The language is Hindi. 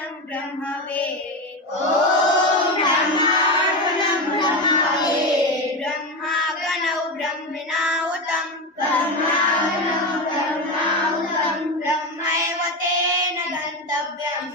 ब्रह्मार्पणं ब्रह्मवे। ॐ ब्रह्मार्पणं ब्रह्मवे। ब्रह्मागणौ ब्रह्मणाहुतं ब्रह्मागणौ ब्रह्माहुतं ब्रह्मैव तेन गन्तव्यम्